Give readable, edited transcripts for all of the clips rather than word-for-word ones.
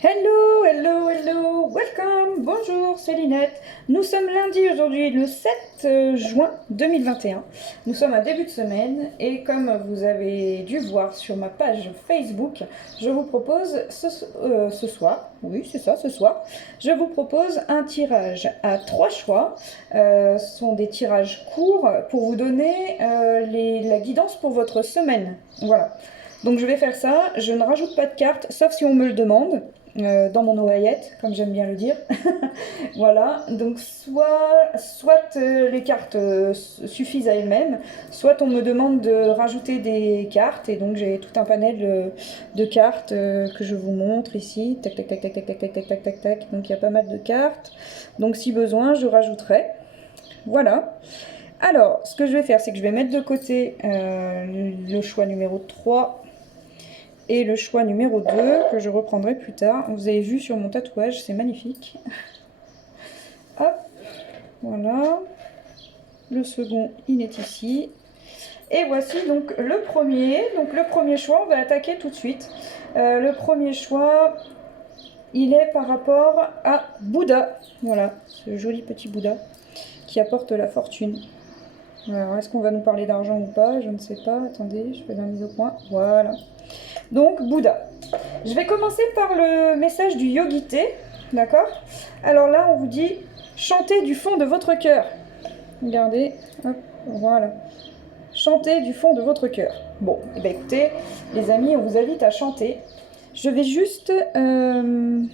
Hello, hello, hello, welcome, bonjour, c'est Linette. Nous sommes lundi aujourd'hui, le 7 juin 2021. Nous sommes à début de semaine et comme vous avez dû voir sur ma page Facebook, je vous propose ce soir, oui c'est ça, ce soir, je vous propose un tirage à 3 choix. Ce sont des tirages courts pour vous donner la guidance pour votre semaine. Voilà. Donc je vais faire ça, je ne rajoute pas de cartes, sauf si on me le demande, dans mon oreillette, comme j'aime bien le dire. Voilà, donc soit les cartes suffisent à elles-mêmes, soit on me demande de rajouter des cartes, et donc j'ai tout un panel de cartes que je vous montre ici. Tac, tac, tac, tac, tac, tac, tac, tac, tac, tac, tac. Donc il y a pas mal de cartes, donc si besoin, je rajouterai. Voilà. Alors, ce que je vais faire, c'est que je vais mettre de côté le choix numéro 3 et le choix numéro 2 que je reprendrai plus tard. Vous avez vu sur mon tatouage, c'est magnifique. Hop, voilà. Le second, il est ici. Et voici donc le premier. Donc le premier choix, on va attaquer tout de suite. Le premier choix, il est par rapport à Bouddha. Voilà, ce joli petit Bouddha qui apporte la fortune. Alors, est-ce qu'on va nous parler d'argent ou pas? Je ne sais pas. Attendez, je fais la mise au point. Voilà. Donc, Bouddha. Je vais commencer par le message du Yogité, d'accord? Alors là, on vous dit « Chantez du fond de votre cœur ». Regardez, hop, voilà. Chantez du fond de votre cœur. Bon, et bien écoutez, les amis, on vous invite à chanter. Je vais juste... Je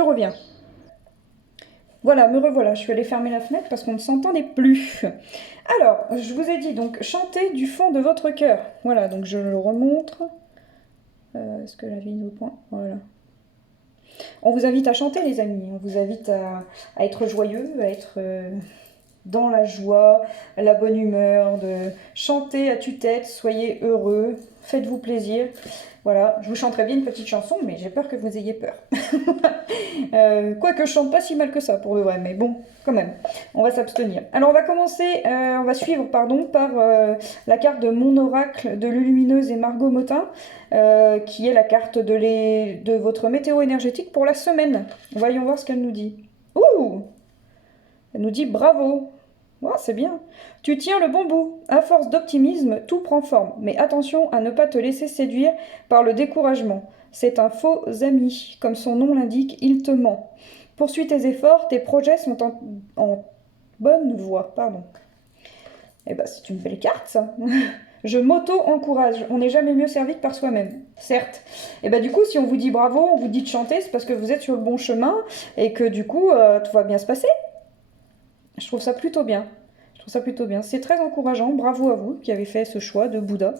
reviens. Voilà, me revoilà. Je suis allée fermer la fenêtre parce qu'on ne s'entendait plus. Alors, je vous ai dit donc, chantez du fond de votre cœur. Voilà, donc je le remontre. Est-ce que la vie au point? Voilà. On vous invite à chanter, les amis. On vous invite à être joyeux, à être dans la joie, la bonne humeur, de chanter à tue-tête, soyez heureux, faites-vous plaisir. Voilà, je vous chanterai bien une petite chanson, mais j'ai peur que vous ayez peur. Quoique je chante pas si mal que ça pour le vrai, mais bon, quand même, on va s'abstenir. Alors on va commencer, on va suivre pardon, par la carte de mon oracle de Lulumineuse et Margot Motin, qui est la carte de votre météo énergétique pour la semaine. Voyons voir ce qu'elle nous dit. Ouh! Elle nous dit bravo. Oh, c'est bien. Tu tiens le bon bout. À force d'optimisme, tout prend forme. Mais attention à ne pas te laisser séduire par le découragement. C'est un faux ami. Comme son nom l'indique, il te ment. Poursuis tes efforts, tes projets sont en bonne voie. Pardon. Eh ben, c'est une belle carte, ça. Je m'auto-encourage. On n'est jamais mieux servi que par soi-même. Certes. Et ben, du coup, si on vous dit bravo, on vous dit de chanter, c'est parce que vous êtes sur le bon chemin et que du coup, tout va bien se passer. Je trouve ça plutôt bien. Je trouve ça plutôt bien. C'est très encourageant. Bravo à vous qui avez fait ce choix de Bouddha.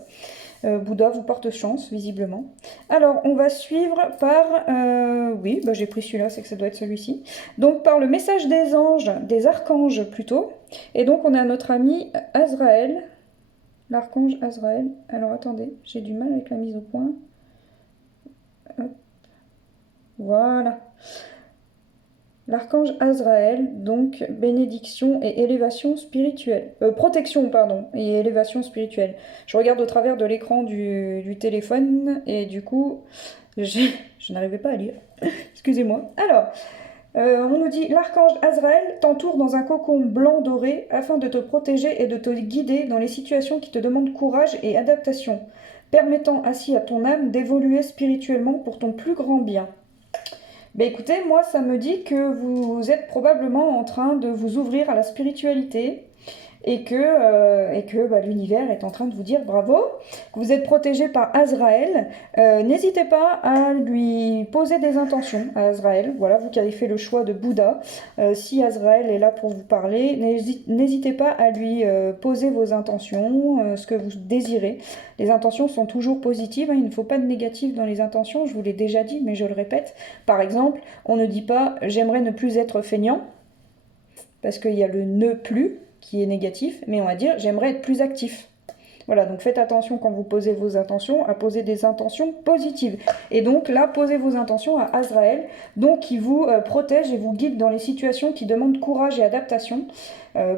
Bouddha vous porte chance, visiblement. Alors, on va suivre par... oui, bah, j'ai pris celui-là, c'est que ça doit être celui-ci. Donc, par le message des anges, des archanges plutôt. Et donc, on a notre ami Azraël. L'archange Azraël. Alors, attendez, j'ai du mal avec la mise au point. Hop. Voilà. L'archange Azraël, donc bénédiction et élévation spirituelle. Protection, pardon, et élévation spirituelle. Je regarde au travers de l'écran du téléphone et du coup, je n'arrivais pas à lire. Excusez-moi. Alors, on nous dit l'archange Azraël t'entoure dans un cocon blanc doré afin de te protéger et de te guider dans les situations qui te demandent courage et adaptation, permettant ainsi à ton âme d'évoluer spirituellement pour ton plus grand bien. Ben écoutez, moi ça me dit que vous êtes probablement en train de vous ouvrir à la spiritualité et que bah, l'univers est en train de vous dire bravo, que vous êtes protégé par Azraël. N'hésitez pas à lui poser des intentions à Azraël. Voilà, vous qui avez fait le choix de Bouddha, si Azraël est là pour vous parler, n'hésitez pas à lui poser vos intentions, ce que vous désirez. Les intentions sont toujours positives, hein, il ne faut pas de négatif dans les intentions, je vous l'ai déjà dit, mais je le répète. Par exemple, on ne dit pas « j'aimerais ne plus être feignant », parce qu'il y a le « ne plus » qui est négatif, mais on va dire « j'aimerais être plus actif ». Voilà, donc faites attention quand vous posez vos intentions, à poser des intentions positives. Et donc là, posez vos intentions à Azraël, donc qui vous protège et vous guide dans les situations qui demandent courage et adaptation,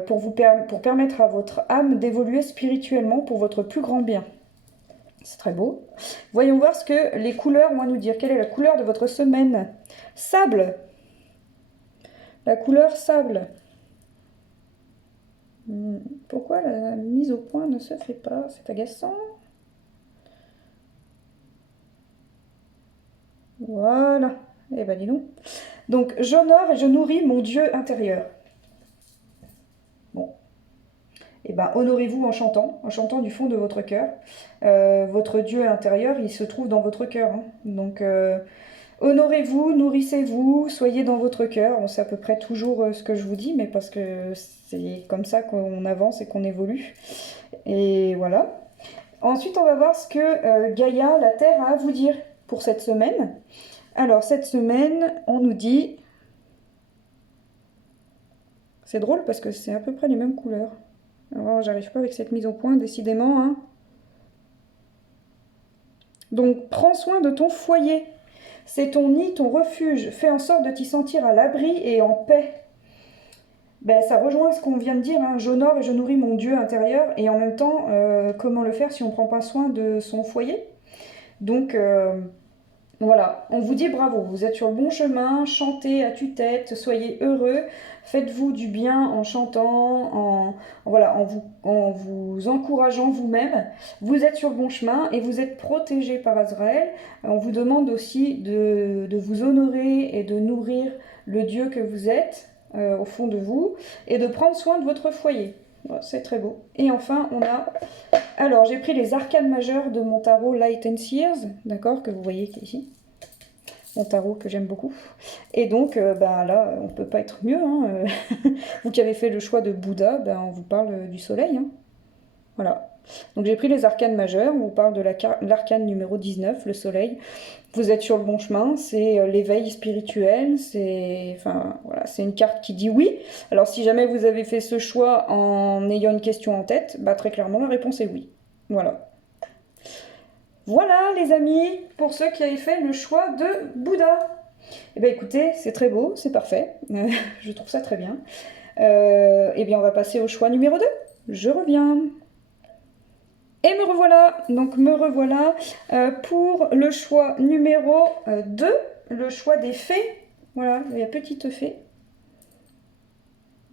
pour permettre à votre âme d'évoluer spirituellement pour votre plus grand bien. C'est très beau. Voyons voir ce que les couleurs ont à nous dire. Quelle est la couleur de votre semaine? Sable. La couleur sable. Pourquoi la mise au point ne se fait pas? C'est agaçant. Voilà. Eh ben dis donc. Donc, j'honore et je nourris mon Dieu intérieur. Bon. Eh ben, honorez-vous en chantant du fond de votre cœur. Votre Dieu intérieur, il se trouve dans votre cœur. Hein. Donc, honorez-vous, nourrissez-vous, soyez dans votre cœur. Bon, c'est à peu près toujours ce que je vous dis, mais parce que c'est comme ça qu'on avance et qu'on évolue. Et voilà. Ensuite, on va voir ce que Gaïa, la Terre, a à vous dire pour cette semaine. Alors, cette semaine, on nous dit... C'est drôle parce que c'est à peu près les mêmes couleurs. Alors, j'arrive pas avec cette mise au point, décidément. Hein. Donc, prends soin de ton foyer. C'est ton nid, ton refuge. Fais en sorte de t'y sentir à l'abri et en paix. Ben, ça rejoint ce qu'on vient de dire. Hein. J'honore et je nourris mon Dieu intérieur. Et en même temps, comment le faire si on ne prend pas soin de son foyer? Donc, voilà, on vous dit bravo, vous êtes sur le bon chemin, chantez à tue-tête, soyez heureux, faites-vous du bien en chantant, voilà, en vous encourageant vous-même. Vous êtes sur le bon chemin et vous êtes protégé par Azraël. On vous demande aussi de vous honorer et de nourrir le Dieu que vous êtes au fond de vous et de prendre soin de votre foyer. Voilà, c'est très beau. Et enfin, on a... Alors, j'ai pris les arcanes majeures de mon tarot Light and Sears, d'accord, que vous voyez ici. Mon tarot que j'aime beaucoup. Et donc, ben là, on ne peut pas être mieux. Hein. Vous qui avez fait le choix de Bouddha, ben, on vous parle du soleil. Hein. Voilà. Donc, j'ai pris les arcanes majeures. On vous parle de l'arcane numéro 19, le soleil. Vous êtes sur le bon chemin. C'est l'éveil spirituel. C'est voilà, une carte qui dit oui. Alors, si jamais vous avez fait ce choix en ayant une question en tête, bah, très clairement, la réponse est oui. Voilà. Voilà les amis, pour ceux qui avaient fait le choix de Bouddha. Eh bien écoutez, c'est très beau, c'est parfait, je trouve ça très bien. Eh bien on va passer au choix numéro 2, je reviens. Et me revoilà, donc me revoilà pour le choix numéro 2, le choix des fées. Voilà, la petite fée.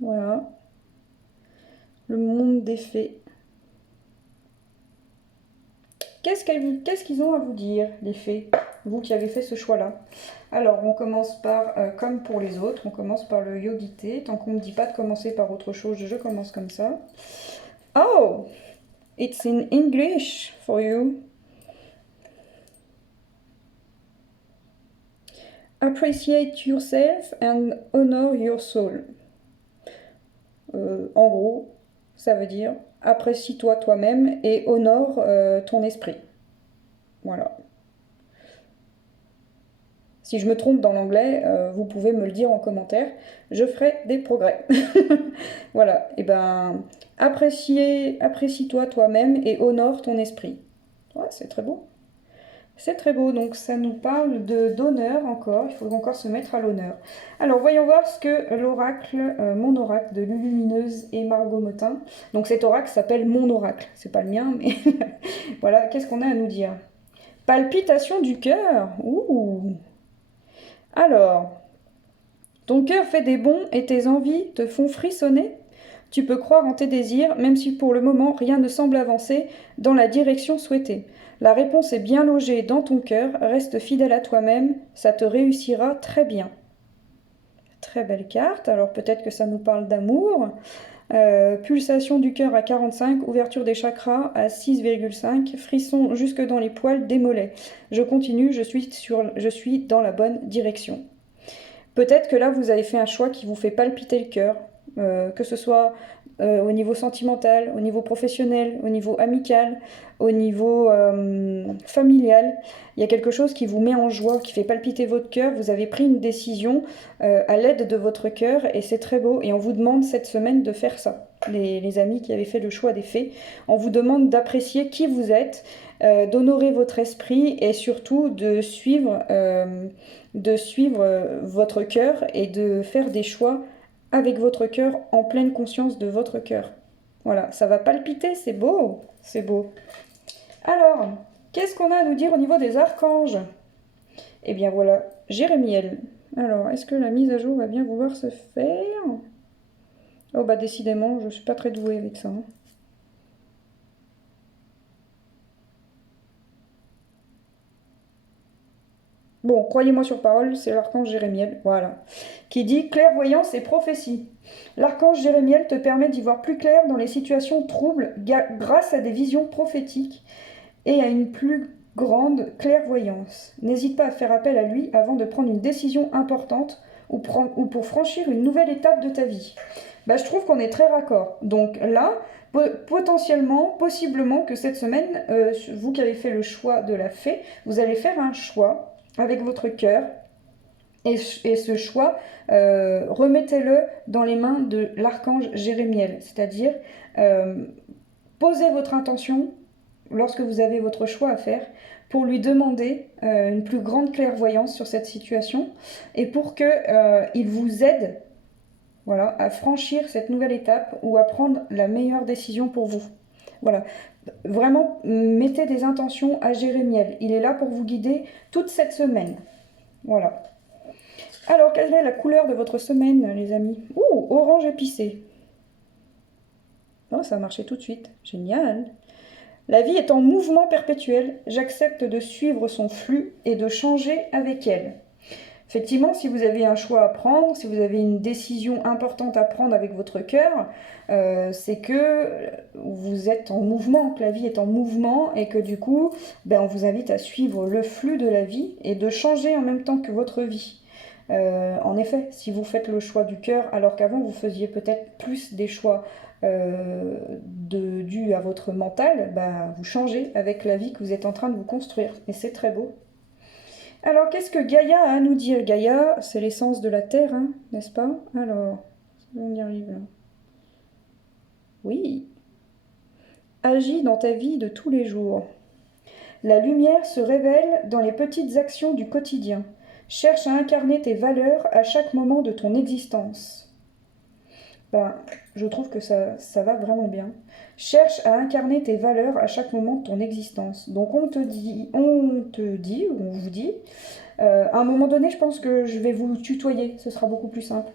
Voilà, le monde des fées. Qu'est-ce qu'ils ont à vous dire, les fées, vous qui avez fait ce choix-là? Alors, on commence par, comme pour les autres, on commence par le yogité. Tant qu'on ne me dit pas de commencer par autre chose, je commence comme ça. Oh, it's in English for you. Appreciate yourself and honor your soul. En gros, ça veut dire apprécie-toi toi-même et honore ton esprit. Voilà. Si je me trompe dans l'anglais, vous pouvez me le dire en commentaire. Je ferai des progrès. Voilà. Et ben, apprécie-toi toi-même et honore ton esprit. Ouais, c'est très beau. C'est très beau. Donc, ça nous parle d'honneur encore. Il faut encore se mettre à l'honneur. Alors, voyons voir ce que l'oracle, mon oracle de Lulumineuse et Margot Motin. Donc, cet oracle s'appelle mon oracle. C'est pas le mien, mais voilà. Qu'est-ce qu'on a à nous dire? Palpitation du cœur. Ouh. Alors, ton cœur fait des bonds et tes envies te font frissonner? Tu peux croire en tes désirs, même si pour le moment rien ne semble avancer dans la direction souhaitée. La réponse est bien logée dans ton cœur, reste fidèle à toi-même, ça te réussira très bien. Très belle carte, alors peut-être que ça nous parle d'amour. Pulsation du cœur à 45, ouverture des chakras à 6,5, frisson jusque dans les poils des mollets. Je continue, je suis dans la bonne direction. Peut-être que là, vous avez fait un choix qui vous fait palpiter le cœur, que ce soit au niveau sentimental, au niveau professionnel, au niveau amical, au niveau familial. Il y a quelque chose qui vous met en joie, qui fait palpiter votre cœur. Vous avez pris une décision à l'aide de votre cœur et c'est très beau. Et on vous demande cette semaine de faire ça. Les amis qui avaient fait le choix des fées, on vous demande d'apprécier qui vous êtes, d'honorer votre esprit et surtout de suivre votre cœur et de faire des choix avec votre cœur en pleine conscience de votre cœur. Voilà, ça va palpiter, c'est beau, c'est beau. Alors, Qu'est-ce qu'on a à nous dire au niveau des archanges? Eh bien voilà, Jérémiel. Alors, est-ce que la mise à jour va bien vouloir se faire? Oh bah décidément, je suis pas très douée avec ça, hein. Bon, croyez-moi sur parole, c'est l'archange Jérémiel, voilà, qui dit clairvoyance et prophétie. L'archange Jérémiel te permet d'y voir plus clair dans les situations troubles grâce à des visions prophétiques et à une plus grande clairvoyance. N'hésite pas à faire appel à lui avant de prendre une décision importante ou pour franchir une nouvelle étape de ta vie. Bah, je trouve qu'on est très raccord. Donc là, potentiellement, possiblement que cette semaine, vous qui avez fait le choix de la fée, vous allez faire un choix avec votre cœur. Et ce choix, remettez-le dans les mains de l'archange Jérémiel. C'est-à-dire, posez votre intention lorsque vous avez votre choix à faire pour lui demander une plus grande clairvoyance sur cette situation et pour qu'il vous aide, voilà, à franchir cette nouvelle étape ou à prendre la meilleure décision pour vous. Voilà. Vraiment, mettez des intentions à Jérémiel. Il est là pour vous guider toute cette semaine. Voilà. Alors, quelle est la couleur de votre semaine, les amis? Ouh, orange épicé. Oh, ça a marché tout de suite. Génial. La vie est en mouvement perpétuel. J'accepte de suivre son flux et de changer avec elle. Effectivement, si vous avez un choix à prendre, si vous avez une décision importante à prendre avec votre cœur, c'est que vous êtes en mouvement, que la vie est en mouvement et que du coup, on vous invite à suivre le flux de la vie et de changer en même temps que votre vie. En effet, si vous faites le choix du cœur, alors qu'avant vous faisiez peut-être plus des choix dû à votre mental, vous changez avec la vie que vous êtes en train de vous construire. Et c'est très beau. Alors, qu'est-ce que Gaïa a à nous dire? Gaïa, c'est l'essence de la Terre, hein, n'est-ce pas? Alors, on y arrive là. Oui. Agis dans ta vie de tous les jours. La lumière se révèle dans les petites actions du quotidien. Cherche à incarner tes valeurs à chaque moment de ton existence. Je trouve que ça va vraiment bien. Cherche à incarner tes valeurs à chaque moment de ton existence. Donc on vous dit, à un moment donné, je pense que je vais vous tutoyer, ce sera beaucoup plus simple.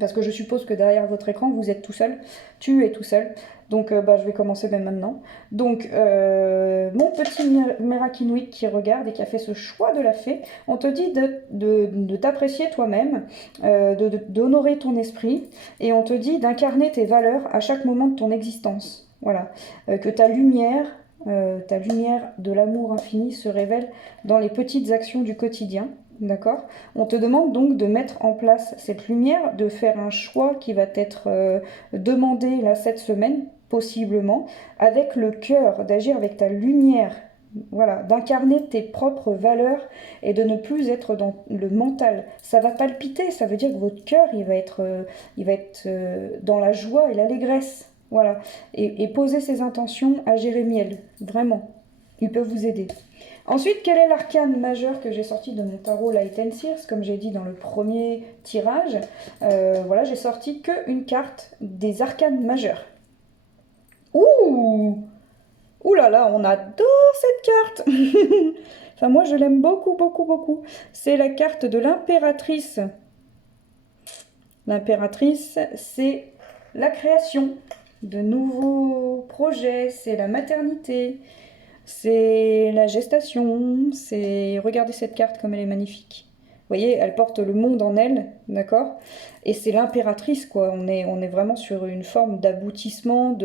Parce que je suppose que derrière votre écran, vous êtes tout seul. Tu es tout seul. Donc je vais commencer même maintenant. Donc mon petit Merakinouik qui regarde et qui a fait ce choix de la fée, on te dit de t'apprécier toi-même, d'honorer ton esprit, et on te dit d'incarner tes valeurs à chaque moment de ton existence. Voilà. Que ta lumière de l'amour infini se révèle dans les petites actions du quotidien. D'accord? On te demande donc de mettre en place cette lumière, de faire un choix qui va être demandé là cette semaine, possiblement, avec le cœur, d'agir avec ta lumière, voilà, d'incarner tes propres valeurs et de ne plus être dans le mental. Ça va palpiter, ça veut dire que votre cœur, il va être dans la joie et l'allégresse. Voilà. Et posez ces intentions à Jérémiel, vraiment. Ils peuvent vous aider. Ensuite, quel est l'arcane majeur que j'ai sorti de mon tarot Light and Sears? Comme j'ai dit dans le premier tirage, voilà, j'ai sorti qu'une carte des arcanes majeurs. Ouh! Ouh là là, on adore cette carte. Enfin, moi, je l'aime beaucoup, beaucoup, beaucoup. C'est la carte de l'impératrice. L'impératrice, c'est la création de nouveaux projets, c'est la maternité, c'est la gestation, c'est... Regardez cette carte comme elle est magnifique. Vous voyez, elle porte le monde en elle, d'accord? Et c'est l'impératrice, quoi. On est vraiment sur une forme d'aboutissement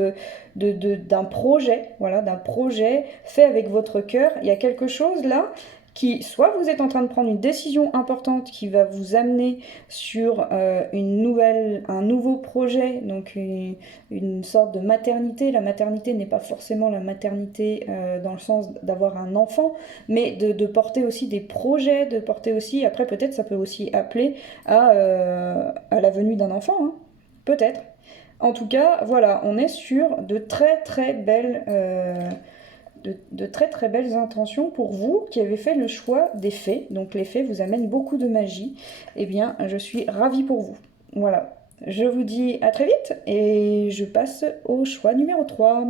d'un projet, voilà, d'un projet fait avec votre cœur. Il y a quelque chose là qui, soit vous êtes en train de prendre une décision importante qui va vous amener sur un nouveau projet, donc une sorte de maternité. La maternité n'est pas forcément la maternité dans le sens d'avoir un enfant, mais de porter aussi des projets, de porter aussi, après peut-être ça peut aussi appeler à la venue d'un enfant, hein, peut-être. En tout cas, voilà, on est sur de très très belles... de très très belles intentions pour vous qui avez fait le choix des fées. Donc les fées vous amènent beaucoup de magie. Eh bien, je suis ravie pour vous. Voilà. Je vous dis à très vite et je passe au choix numéro 3.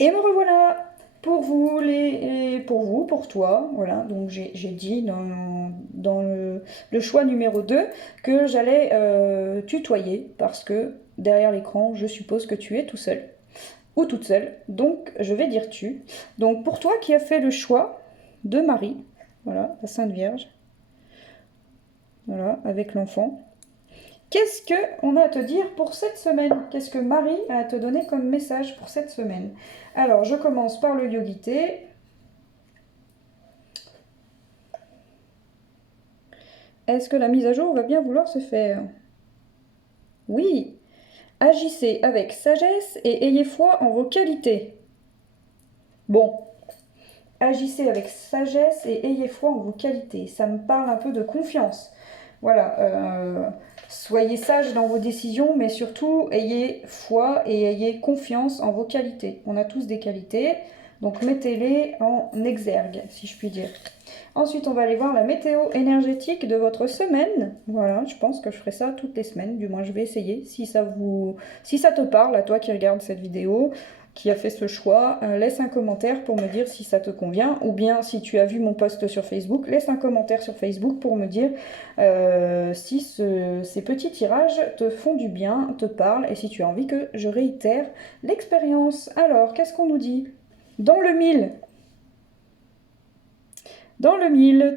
Et me revoilà pour vous, pour toi, voilà, donc j'ai dit dans le choix numéro 2 que j'allais tutoyer, parce que derrière l'écran, je suppose que tu es tout seul, ou toute seule, donc je vais dire tu. Donc pour toi qui as fait le choix de Marie, voilà, la Sainte Vierge, voilà, avec l'enfant, qu'est-ce qu'on a à te dire pour cette semaine? Qu'est-ce que Marie a à te donner comme message pour cette semaine? Alors, je commence par le yogité. Est-ce que la mise à jour va bien vouloir se faire? Oui. Agissez avec sagesse et ayez foi en vos qualités. Bon. Agissez avec sagesse et ayez foi en vos qualités. Ça me parle un peu de confiance. Voilà. Soyez sages dans vos décisions, mais surtout, ayez foi et ayez confiance en vos qualités. On a tous des qualités, donc mettez-les en exergue, si je puis dire. Ensuite, on va aller voir la météo énergétique de votre semaine. Voilà, je pense que je ferai ça toutes les semaines, du moins je vais essayer. Si ça te parle, à toi qui regarde cette vidéo, qui a fait ce choix, laisse un commentaire pour me dire si ça te convient, ou bien si tu as vu mon post sur Facebook, laisse un commentaire sur Facebook pour me dire si ces petits tirages te font du bien, te parlent, et si tu as envie que je réitère l'expérience. Alors, qu'est-ce qu'on nous dit? Dans le mille,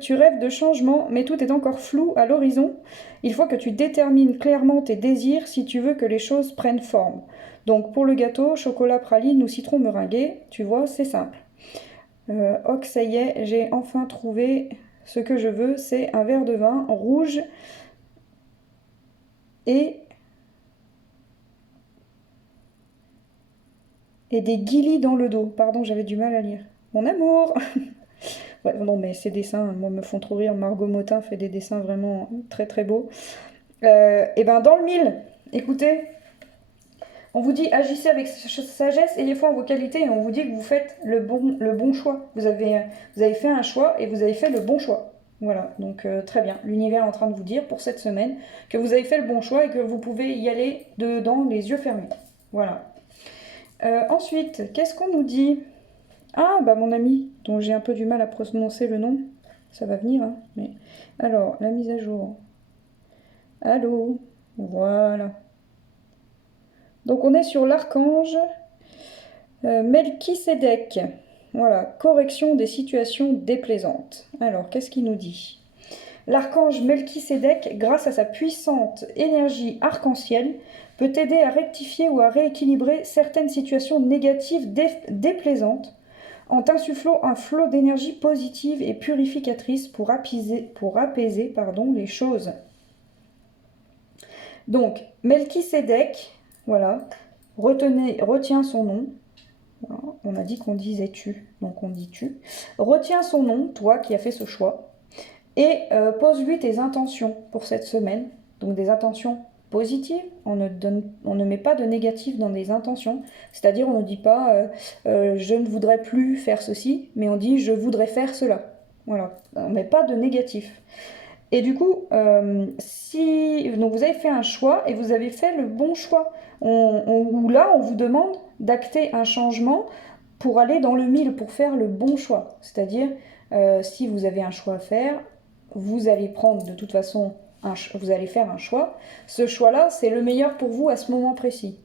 tu rêves de changement, mais tout est encore flou à l'horizon. Il faut que tu détermines clairement tes désirs si tu veux que les choses prennent forme. Donc pour le gâteau, chocolat, praline ou citron meringué, tu vois, c'est simple. Ok, ça y est, j'ai enfin trouvé ce que je veux, c'est un verre de vin rouge et des guilis dans le dos. Pardon, j'avais du mal à lire. Mon amour. Ouais, non, mais ces dessins, moi, me font trop rire. Margot Motin fait des dessins vraiment très très beaux. Et ben dans le mille, écoutez, on vous dit agissez avec sagesse, ayez foi en vos qualités, et on vous dit que vous faites le bon choix. Vous avez fait un choix et vous avez fait le bon choix. Voilà, donc très bien. L'univers est en train de vous dire pour cette semaine que vous avez fait le bon choix et que vous pouvez y aller dedans les yeux fermés. Voilà. Ensuite, qu'est-ce qu'on nous dit? Ah, bah mon ami, dont j'ai un peu du mal à prononcer le nom, ça va venir, hein. Mais... Alors, la mise à jour. Allô? Voilà. Donc on est sur l'archange Melchisédek. Voilà, correction des situations déplaisantes. Alors, qu'est-ce qu'il nous dit? L'archange Melchisédek, grâce à sa puissante énergie arc-en-ciel, peut aider à rectifier ou à rééquilibrer certaines situations négatives déplaisantes en t'insufflant un flot d'énergie positive et purificatrice pour apaiser les choses. Donc, Melchisédek, voilà, retiens son nom. Voilà, on a dit qu'on disait tu, donc on dit tu. Retiens son nom, toi qui as fait ce choix, et pose-lui tes intentions pour cette semaine. Donc des intentions positives, on ne met pas de négatif dans des intentions. C'est-à-dire on ne dit pas je ne voudrais plus faire ceci, mais on dit je voudrais faire cela. Voilà, on ne met pas de négatif. Et du coup, donc vous avez fait un choix et vous avez fait le bon choix. Là, on vous demande d'acter un changement pour aller dans le mille, pour faire le bon choix. C'est-à-dire, si vous avez un choix à faire, vous allez prendre de toute façon, vous allez faire un choix. Ce choix-là, c'est le meilleur pour vous à ce moment précis.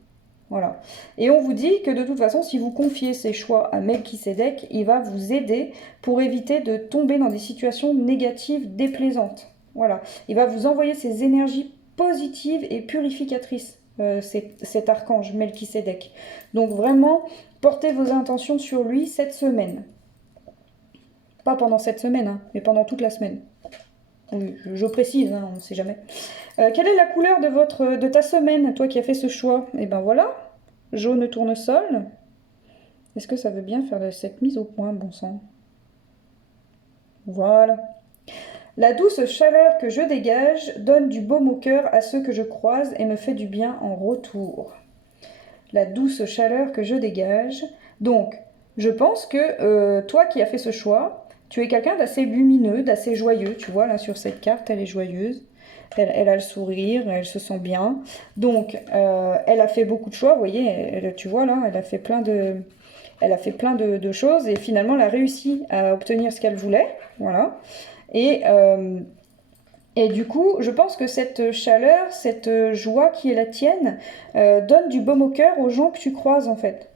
Voilà. Et on vous dit que de toute façon, si vous confiez ces choix à Melchisédek, il va vous aider pour éviter de tomber dans des situations négatives déplaisantes. Voilà. Il va vous envoyer ces énergies positives et purificatrices, cet archange Melchisédek. Donc vraiment, portez vos intentions sur lui cette semaine. Pas pendant cette semaine, hein, mais pendant toute la semaine. Je précise, hein, on ne sait jamais. Quelle est la couleur de ta semaine, toi qui as fait ce choix? Et ben voilà, jaune tournesol. Est-ce que ça veut bien faire cette mise au point, bon sang? Voilà. La douce chaleur que je dégage donne du baume au cœur à ceux que je croise et me fait du bien en retour. La douce chaleur que je dégage. Donc, je pense que toi qui as fait ce choix, tu es quelqu'un d'assez lumineux, d'assez joyeux. Tu vois, là, sur cette carte, elle est joyeuse. Elle a le sourire, elle se sent bien. Donc, elle a fait beaucoup de choix, vous voyez, tu vois là, elle a fait plein de... Elle a fait plein de choses et finalement elle a réussi à obtenir ce qu'elle voulait. Voilà. Et du coup, je pense que cette chaleur, cette joie qui est la tienne, donne du baume au cœur aux gens que tu croises en fait.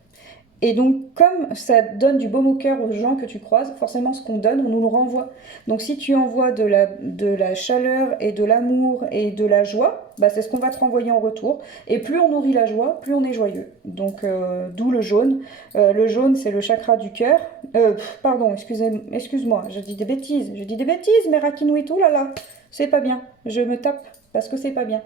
Et donc, comme ça donne du baume au cœur aux gens que tu croises, forcément, ce qu'on donne, on nous le renvoie. Donc, si tu envoies de la chaleur et de l'amour et de la joie, bah, c'est ce qu'on va te renvoyer en retour. Et plus on nourrit la joie, plus on est joyeux. Donc, d'où le jaune. Le jaune, c'est le chakra du cœur. Pardon, excuse-moi, je dis des bêtises. Mais Rakinouit, tout là là, c'est pas bien. Je me tape parce que c'est pas bien.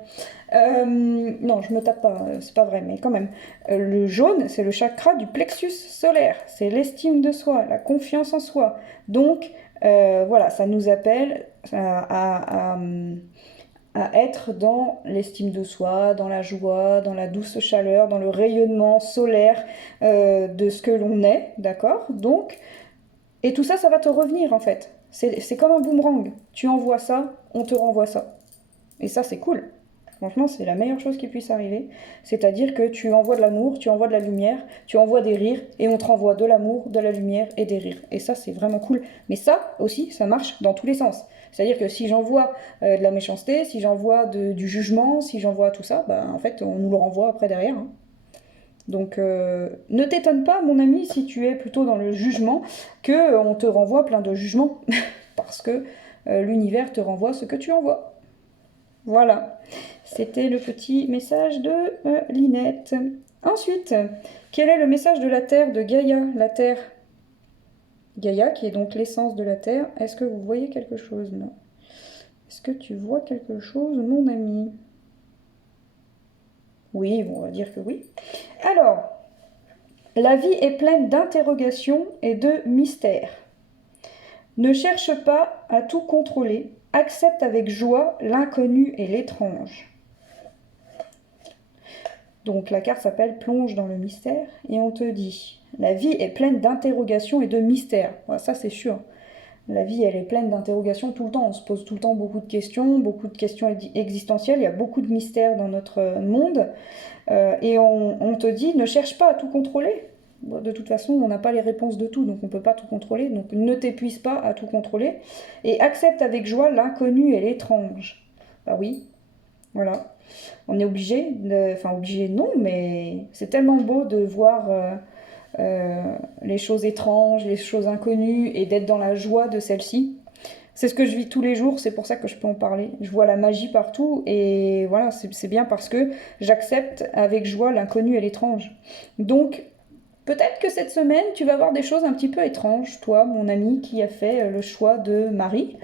Non, je me tape pas, c'est pas vrai, mais quand même. Le jaune, c'est le chakra du plexus solaire. C'est l'estime de soi, la confiance en soi. Donc, voilà, ça nous appelle à être dans l'estime de soi, dans la joie, dans la douce chaleur, dans le rayonnement solaire de ce que l'on est, d'accord? Donc, et tout ça, ça va te revenir en fait. C'est comme un boomerang. Tu envoies ça, on te renvoie ça. Et ça, c'est cool. Franchement, c'est la meilleure chose qui puisse arriver. C'est-à-dire que tu envoies de l'amour, tu envoies de la lumière, tu envoies des rires, et on te renvoie de l'amour, de la lumière et des rires. Et ça, c'est vraiment cool. Mais ça aussi, ça marche dans tous les sens. C'est-à-dire que si j'envoie de la méchanceté, si j'envoie du jugement, si j'envoie tout ça, bah, en fait, on nous le renvoie après derrière. Hein. Donc, ne t'étonne pas, mon ami, si tu es plutôt dans le jugement, qu'on te renvoie plein de jugements. Parce que l'univers te renvoie ce que tu envoies. Voilà, c'était le petit message de Linette. Ensuite, quel est le message de la Terre, de Gaïa, la Terre? Gaïa, qui est donc l'essence de la Terre. Est-ce que vous voyez quelque chose? Non. Est-ce que tu vois quelque chose, mon ami? Oui, bon, on va dire que oui. Alors, la vie est pleine d'interrogations et de mystères. Ne cherche pas à tout contrôler. Accepte avec joie l'inconnu et l'étrange. Donc la carte s'appelle Plonge dans le mystère et on te dit la vie est pleine d'interrogations et de mystères. Voilà, ça c'est sûr. La vie elle est pleine d'interrogations tout le temps. On se pose tout le temps beaucoup de questions existentielles. Il y a beaucoup de mystères dans notre monde et on te dit ne cherche pas à tout contrôler. De toute façon, on n'a pas les réponses de tout, donc on ne peut pas tout contrôler. Donc ne t'épuise pas à tout contrôler et accepte avec joie l'inconnu et l'étrange. Bah oui, voilà. On est obligé, enfin obligé non, mais c'est tellement beau de voir les choses étranges, les choses inconnues et d'être dans la joie de celles-ci. C'est ce que je vis tous les jours, c'est pour ça que je peux en parler. Je vois la magie partout et voilà, c'est bien parce que j'accepte avec joie l'inconnu et l'étrange. Donc, peut-être que cette semaine, tu vas voir des choses un petit peu étranges, toi, mon ami qui a fait le choix de Marie.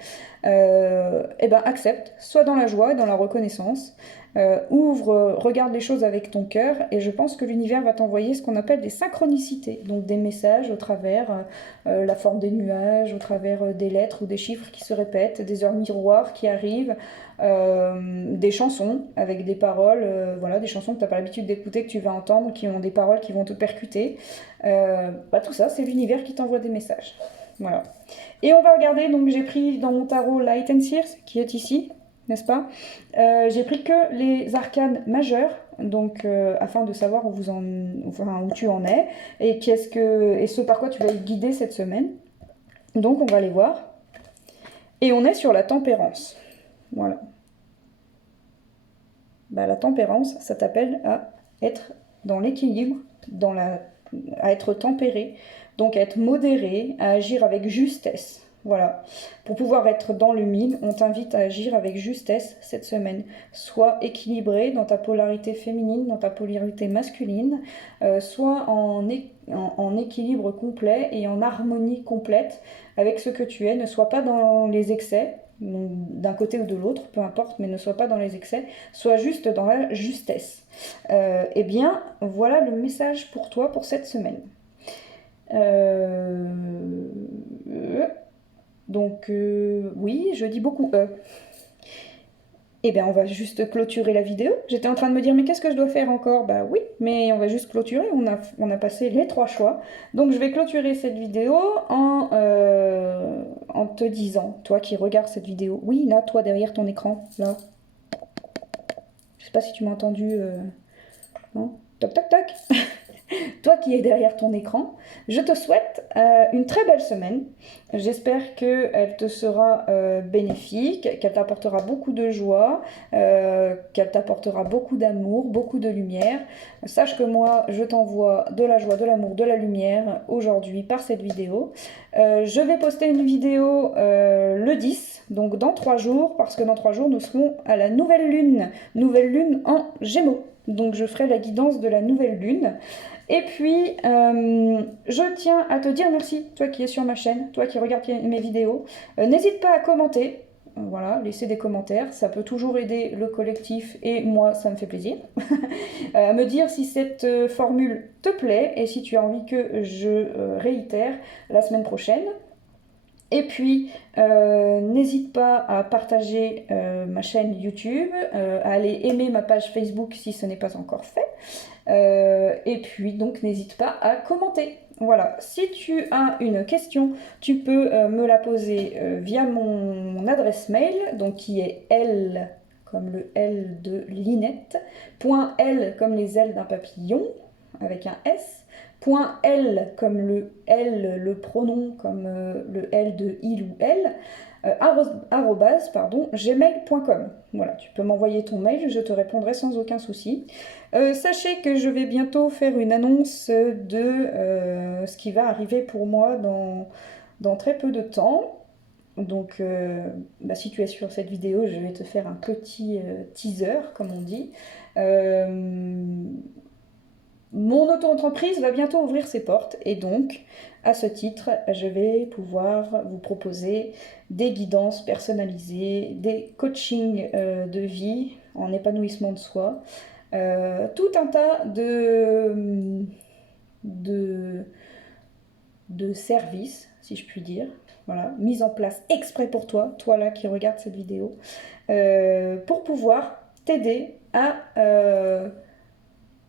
Eh ben, accepte, sois dans la joie et dans la reconnaissance. Regarde les choses avec ton cœur et je pense que l'univers va t'envoyer ce qu'on appelle des synchronicités, donc des messages au travers la forme des nuages, au travers des lettres ou des chiffres qui se répètent, des heures miroirs qui arrivent, des chansons avec des paroles, voilà, des chansons que tu n'as pas l'habitude d'écouter, que tu vas entendre, qui ont des paroles qui vont te percuter. Tout ça, c'est l'univers qui t'envoie des messages. Voilà. Et on va regarder, donc j'ai pris dans mon tarot Light and Sears, qui est ici, n'est-ce pas? J'ai pris que les arcanes majeures, donc afin de savoir où tu en es, et ce par quoi tu vas être guidé cette semaine. Donc on va les voir. Et on est sur la tempérance. Voilà. Bah, la tempérance, ça t'appelle à être dans l'équilibre, à être tempéré, donc à être modéré, à agir avec justesse. Voilà. Pour pouvoir être dans le mille, on t'invite à agir avec justesse cette semaine. Sois équilibré dans ta polarité féminine, dans ta polarité masculine, sois en équilibre complet et en harmonie complète avec ce que tu es. Ne sois pas dans les excès, d'un côté ou de l'autre, peu importe, mais ne sois pas dans les excès, sois juste dans la justesse. Eh bien, voilà le message pour toi pour cette semaine. Donc, oui, je dis beaucoup Eh bien, on va juste clôturer la vidéo. J'étais en train de me dire, mais qu'est-ce que je dois faire encore? Bah oui, mais on va juste clôturer. On a passé les 3 choix. Donc, je vais clôturer cette vidéo en te disant, toi qui regardes cette vidéo, oui, là, toi derrière ton écran, là. Je sais pas si tu m'as entendu. Non? Toc, toc, toc. toi qui es derrière ton écran, je te souhaite une très belle semaine. J'espère qu'elle te sera bénéfique, qu'elle t'apportera beaucoup de joie, qu'elle t'apportera beaucoup d'amour, beaucoup de lumière. Sache que moi, je t'envoie de la joie, de l'amour, de la lumière aujourd'hui par cette vidéo. Je vais poster une vidéo le 10, donc dans 3 jours, parce que dans 3 jours, nous serons à la nouvelle lune en Gémeaux. Donc je ferai la guidance de la nouvelle lune. Et puis, je tiens à te dire merci, toi qui es sur ma chaîne, toi qui regardes mes vidéos. N'hésite pas à commenter, voilà, laisser des commentaires, ça peut toujours aider le collectif et moi, ça me fait plaisir. À me dire si cette formule te plaît et si tu as envie que je réitère la semaine prochaine. Et puis, n'hésite pas à partager ma chaîne YouTube, à aller aimer ma page Facebook si ce n'est pas encore fait. Et puis, donc, n'hésite pas à commenter. Voilà, si tu as une question, tu peux me la poser via mon adresse mail, donc qui est L comme le L de Linette, point L comme les ailes d'un papillon, avec un S, point L comme le L, le pronom comme le L de il ou elle, gmail.com. Voilà, tu peux m'envoyer ton mail, je te répondrai sans aucun souci. Sachez que je vais bientôt faire une annonce de ce qui va arriver pour moi dans très peu de temps. Donc, si tu es sur cette vidéo, je vais te faire un petit teaser, comme on dit. Mon auto-entreprise va bientôt ouvrir ses portes et donc, à ce titre, je vais pouvoir vous proposer des guidances personnalisées, des coachings de vie en épanouissement de soi, tout un tas de services, si je puis dire, voilà, mis en place exprès pour toi, toi là qui regardes cette vidéo, pour pouvoir t'aider à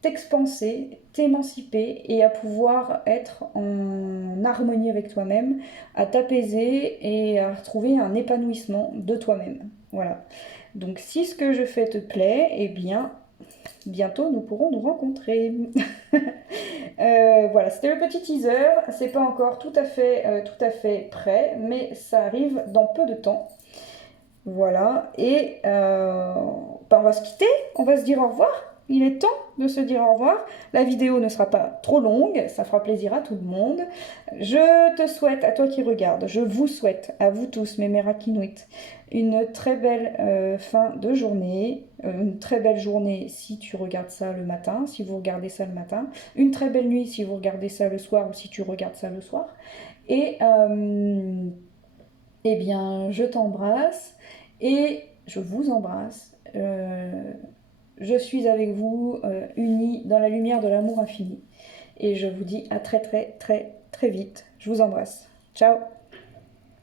t'expanser, t'émanciper et à pouvoir être en harmonie avec toi-même, à t'apaiser et à retrouver un épanouissement de toi-même. Voilà. Donc si ce que je fais te plaît, eh bien, bientôt nous pourrons nous rencontrer. Voilà, c'était le petit teaser. C'est pas encore tout à fait prêt, mais ça arrive dans peu de temps. Voilà, et on va se quitter, on va se dire au revoir. Il est temps de se dire au revoir. La vidéo ne sera pas trop longue, ça fera plaisir à tout le monde. Je te souhaite, à toi qui regardes, je vous souhaite, à vous tous, mes Merakinuit, une très belle fin de journée, une très belle journée si tu regardes ça le matin, si vous regardez ça le matin, une très belle nuit si vous regardez ça le soir ou si tu regardes ça le soir. Et eh bien, je t'embrasse et je vous embrasse. Je suis avec vous, unis dans la lumière de l'amour infini. Et je vous dis à très très très très vite. Je vous embrasse. Ciao!